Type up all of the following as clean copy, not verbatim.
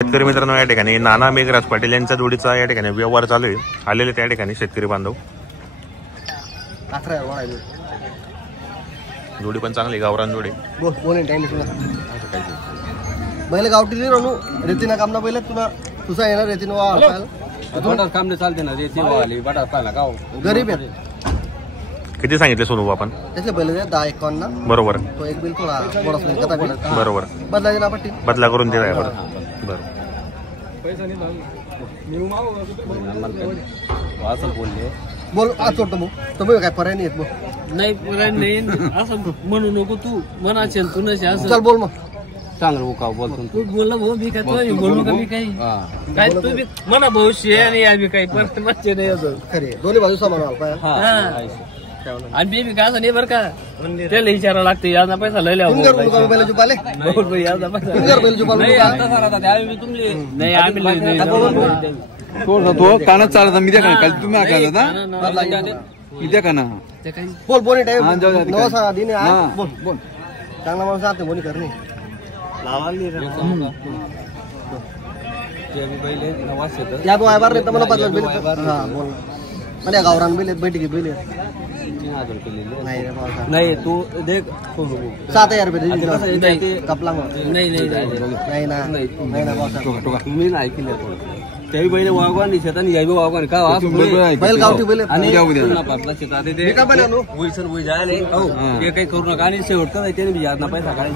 शेतकरी मित्रांनो, या ठिकाणी नाना मेघराज पाटील यांच्या जोडीचा या ठिकाणी व्यवहार चालू आहे. आलेले त्या ठिकाणी शेतकरी बांधव. जोडी पण चांगली गावरान जोडी. पहिले गावठी रेतीना कामना पहिले तुला तुझा येणार रेतीन काम चालते ना रेती गाव गरीब आहे. किती सांगितले सोनू आपण? त्याचे पहिले 10-51. बरोबर. तो एक बिल थोडा कथा बरोबर. बदलायची ना पट्टी बदला करून दिलाय. बरं असं बोलले बोल आज चोटतो मग तुम्ही काय पर्याय नाही नाही पर्याय नाही असं म्हणू नको. तू मनाचे तू नसे असं चल बोल मग चांगलं का बोलतो तू बोलला भाऊ मी काय तो बोलू का मी काही काय तू मना भविष्य आणि आम्ही काही परत मच्छे नाही असं खरे दोन्ही बाजू समान आणि मी काय असं नाही बरं का त्याला विचारावं लागतं याचा पैसा लय नाही आम्ही कानात चालत मी द्या का तुम्ही मी द्या का ना बोल बोल टाइम नवा दिन बोल बोल चांगला माणूस आता बोली करणे या तो आयबार नाही तर मला बदलत बिल बोल म्हणजे गावरान बिल बैठकी बिल नाही तू देख 7,000 रुपये कपला नाही ना तुम्ही नाही ऐकले त्याही पहिले वागवान शेतानी यावी वागवान का बैल गावठी बैल आणि ते काही करू नका आणि शेवट त्याने याद ना पैसा काय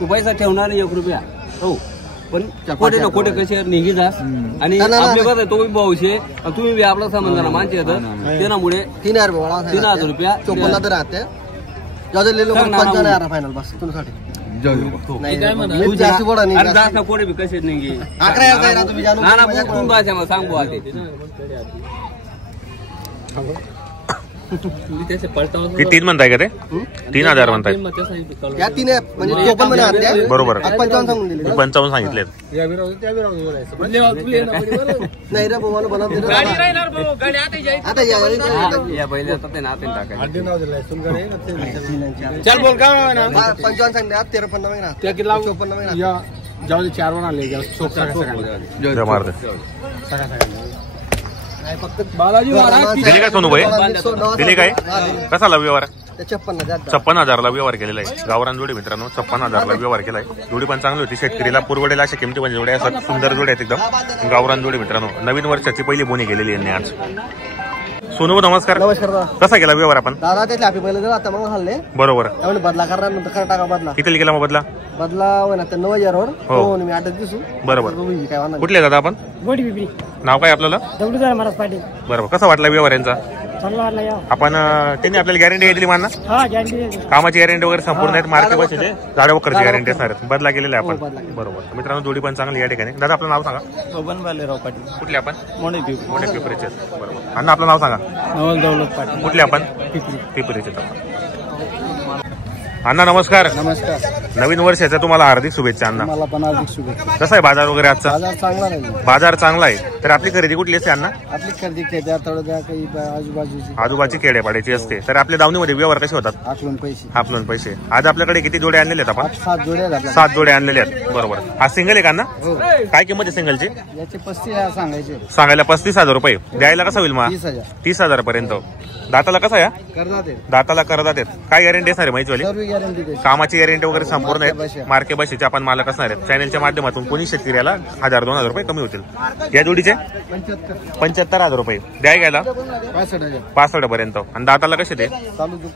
तू पैसा ठेवणार नाही 1 रुपया हो पण कोटे ना कोटे कसे निघी जा आणि आपले कसं तो भाऊशे तुम्ही बी आपला संबंध ना मानचे त्यामुळे 3,000 रुपया 54 तर राहते फायनल बस तुझ्यासाठी कोडे बी कसे नाही 11,000 तुम्ही सांगू आले किती 3 म्हणताय का ते? 3,000 म्हणताय. या 3 म्हणजे 54 बरोबर. 55 सांगितले. नाही रे मला बनव आता या पहिले चल बोल काय 55 सांगते 53 जाऊ 4 वर आले दिले काय सोनू भाई? दिले काय? कसा ला व्यवहार? 56,000 ला व्यवहार केलेला आहे. गावरान जोडी मित्रांनो 56,000 ला व्यवहार केलाय. जोडी पण चांगली होती. शेतकरीला पुरवडेला अशा किमती म्हणजे जोड्या असतात. सुंदर जोड्या आहेत एकदम. गावरान जोडी मित्रांनो नवीन वर्षाची पहिली बोनी केलेली यांनी आज. सोनू नमस्कार. नमस्कार. कसा केला व्यवहार आपण? दादा त्यातले आपली पहिले आता मग हल्ले बरोबर. त्यामुळे बदला करणार नंतर खरं टाका बदला. किती केला मग बदला? बदला होय ना 9,000 वर हो मी 8 दिसू. बरोबर. काय म्हणा कुठले दादा आपण? गोडी पिपरी. नाव काय आपल्याला? दगडूदार महाराज पाटील. बरोबर. कसा वाटला व्यवहार यांचा? आपण त्यांनी आपल्याला गॅरंटी दिली मान ना? कामाची गॅरंटी वगैरे संपूर्ण आहेत. मार्केट बसचे झाडे वगैरे गॅरंटी असणार आहेत. बदला केलेला आहे आपण. बरोबर. मित्रांनो जोडी पण चांगली या ठिकाणी. दादा आपलं नाव सांगा. शोभन बालेराव पाटील. कुठले आपण? मोठे पिपरीचे. बरोबर. अण्णा आपलं नाव सांगा. नवल दौलत पाटील. कुठले आपण? पिपरीचे. अण्णा नमस्कार. नमस्कार. नवीन वर्षाच्या तुम्हाला हार्दिक शुभेच्छा अण्णा. मला पण हार्दिक शुभेच्छा. कसा आहे बाजार वगैरे आजचा? बाजार चांगला नाही. बाजार चांगला आहे. तर आपली खरेदी कुठली असते अण्णा? आपली खरेदी खेड्या थोड्या काही आजूबाजूची आजूबाजूची खेड्यापाड्याची असते. तर आपल्या दावणीमध्ये व्यवहार कसे होतात? आपलं पैसे. आज आपल्याकडे किती जोडे आणलेले आहेत आपण? 7 जोड्या. 7 जोडे आणलेले आहेत. बरोबर. हा सिंगल आहे का अण्णा? काय किंमत आहे सिंगलची? याचे 35 सांगायचे. सांगायला 35,000 रुपये. द्यायला कसं होईल मग? 30,000 पर्यंत. दाताला कसा या? दाताला करदात आहेत. काय गॅरंटी असणार आहे माहिती? कामाची गॅरंटी वगैरे संपूर्ण आहेत. मार्के बशीचे आपण मालक असणार आहेत. चॅनलच्या माध्यमातून कोणी शेतकऱ्याला 1,000-2,000 रुपये कमी होतील. या जोडीचे 75,000 रुपये. द्याय घ्यायला 65 पर्यंत. आणि दाताला कसे ते?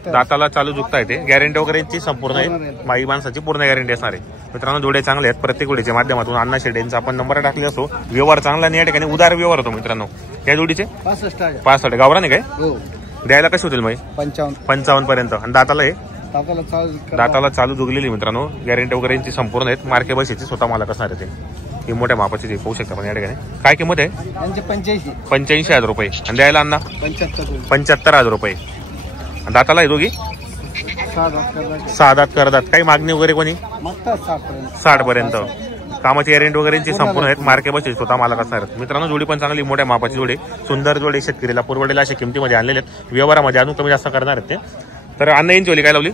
दाताला चालू जुकता येते. गॅरंटी वगैरेची संपूर्ण आहे. बाई माणसाची पूर्ण गॅरंटी असणार आहे. मित्रांनो जोडे चांगले आहेत. प्रत्येक जोडीच्या माध्यमातून अण्णा शेडेंचा आपण नंबर टाकले असतो. व्यवहार चांगला आणि या ठिकाणी उदार व्यवहार होतो मित्रांनो. या जोडीचे 65. गावरान आहे काय? द्यायला कशी होतील मग? 55 पर्यंत. आणि दाताला आहे? दाताला चालू जुगलेली मित्रांनो. गॅरंटी वगैरेची संपूर्ण आहेत. मार्के बशीची स्वतः मालक असणार आहे. ते मोठ्या मापाची ते पाहू शकता आपण या ठिकाणी. काय किंमत आहे? 85,000 रुपये. आणि द्यायला अण्णा 75,000 रुपये. दाताला आहे दोघी 6 दात करदात. काही मागणी वगैरे कोणी? 60 पर्यंत. कामाची गॅरंटी वगैरेची संपूर्ण आहेत. मार्के बसेस स्वतः मालक असणार आहेत. मित्रांनो जोडी पण चांगली मोठ्या मापाची जोडी. सुंदर जोडी. शेतकरीला पुरवडेला अशा किमतीमध्ये आणलेले आहेत. व्यवहारामध्ये अजून कमी जास्त करणार आहेत ते. तर अन्न यांची ओली काय लावली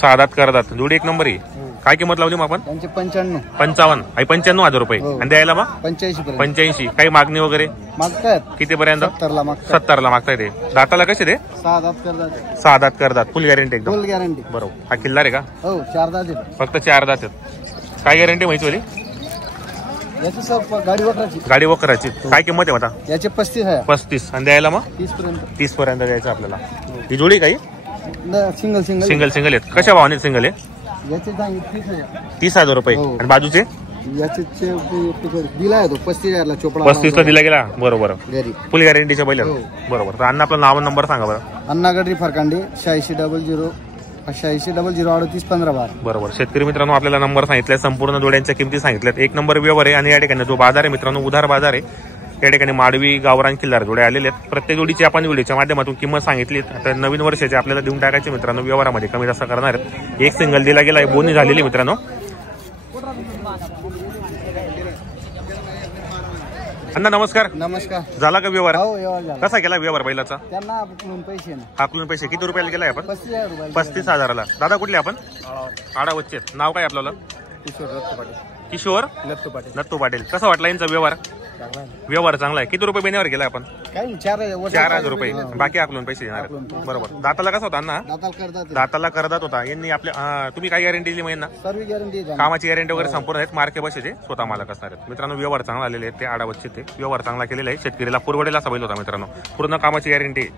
6 दात करतात जोडी एक नंबर आहे. काय किंमत लावली मग आपण त्यांचे 55 55 आणि 95,000 रुपये आणि द्यायला मग 85 85. काही मागणी वगैरे मागतायत किती पर्यंत 70 ला मागतायत 70 ला मागताय ते. दाताला कसे ते 6 दात करतात 6 दात करतात फुल गॅरंटी एकदम फुल गॅरंटी बरोबर. हा किल्लार आहे का हो 4 दात आहेत. फक्त 4 दात आहेत. काय गॅरंटी माहिती ओली याची सब गाडी वगैरे गाडी वखराची काय किंमत आहे आता याचे 35 आहे 35 आणि द्यायला मग 30 पर्यंत 30 पर्यंत द्यायचं आपल्याला. ही जोडी काही सिंगल सिंगल सिंगल सिंगल आहेत कशा भावाने सिंगल आहे याचे दाम 30 आहे 30,000 रुपये हो. आणि बाजूचे याचे दिला आहे तो 35 ला चोपडा 35 ला दिला गेला बरोबर घरी फुल गॅरंटीच्या पहिले हो. बरोबर. तर अण्णा आपलं नाव नंबर सांगा बरं. अन्नागडरी फरकांडी 8600 3815 बरोबर. शेतकरी मित्रांनो आपल्याला नंबर सांगितले संपूर्ण जोड्यांच्या किमती सांगितल्यात. एक नंबर व्यवहार आहे आणि या ठिकाणी जो बाजार आहे मित्रांनो उधार बाजार आहे. या ठिकाणी माडवी गावरान किल्लार जोड्या आलेले आहेत. प्रत्येक जोडीची आपण व्हिडिओच्या माध्यमातून किंमत सांगितली. आता नवीन वर्षाचे आपल्याला देऊन टाकायचे मित्रांनो व्यवहारामध्ये कमी जास्त करणार आहेत. एक सिंगल दिला गेला आहे बोनी झालेली मित्रांनो. अण्णा नमस्कार. नमस्कार झाला का व्यवहार हो व्यवहार झाला कसा केला व्यवहार बैलाचा त्यांना आपण पैसे ना हाकलून पैसे किती रुपयाला गेलाय आपण 35,000 रुपये 35,000ला. दादा कुठले आपण आडावच्चे नाव काय आपल्याला किशोर नत्तू पाटील. कसा वाटला यांचा व्यवहार व्यवहार चांगला आहे. किती रुपये बेण्यावर गेला आपण काय 4,000 रुपये बाकी आकलून पैसे देणार बरोबर. दाताला कसा होता अण्णा दाताल करतात दाताला करदात होता यांनी आपल्या तुम्ही काय गॅरंटी दिली महिना सर्व गॅरंटी कामाची गॅरंटी वगैरे संपूर्ण आहेत. मार्के बसेचे स्वतः मालक असणार आहेत मित्रांनो. व्यवहार चांगला आलेले आहेत ते आडावच्चे ते व्यवहार चांगला केलेला आहे. शेतकरीला पुरवडेला असा बैल होता मित्रांनो. पूर्ण कामाची गॅरंटी